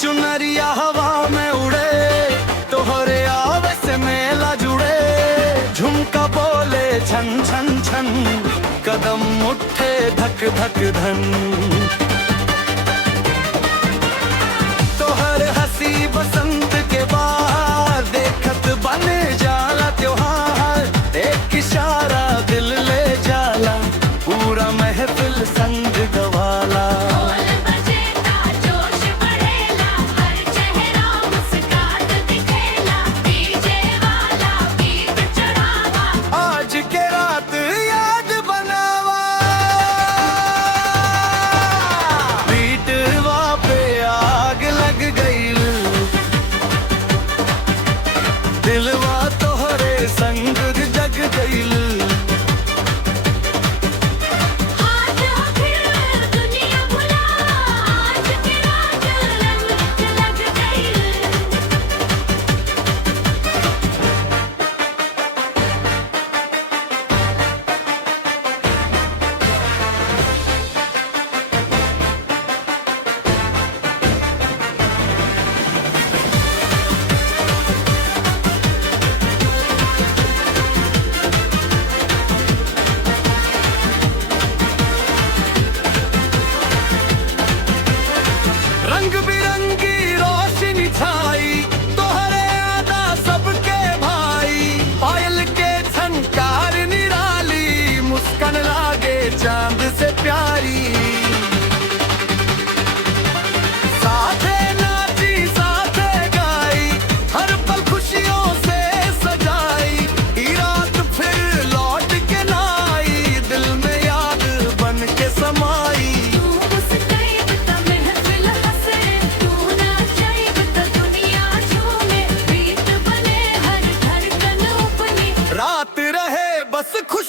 चुनरिया हवा में उड़े, तोहरे आवे से मेला जुड़े। झुमका बोले छन छन छन, कदम उठे धक धक धन। तोहर हंसी बसंत के बाहर, देखत बने जाला त्योहार। एक इशारा दिल ले जाला, पूरा महफिल संग गवाला। दिलवा तोहरे संग जग गइल। रंग बिरंगी रोशनी छाई, तोहरे आदा सबके भाई। पायल के झनकार निराली, मुस्कान लागे चांद से प्यारी। साथे नाची साथे गाई, हर पल खुशियों से सजाई। ई रात फिर लौट के ना आई, दिल में याद बन के समाई। रात रहे बस खुश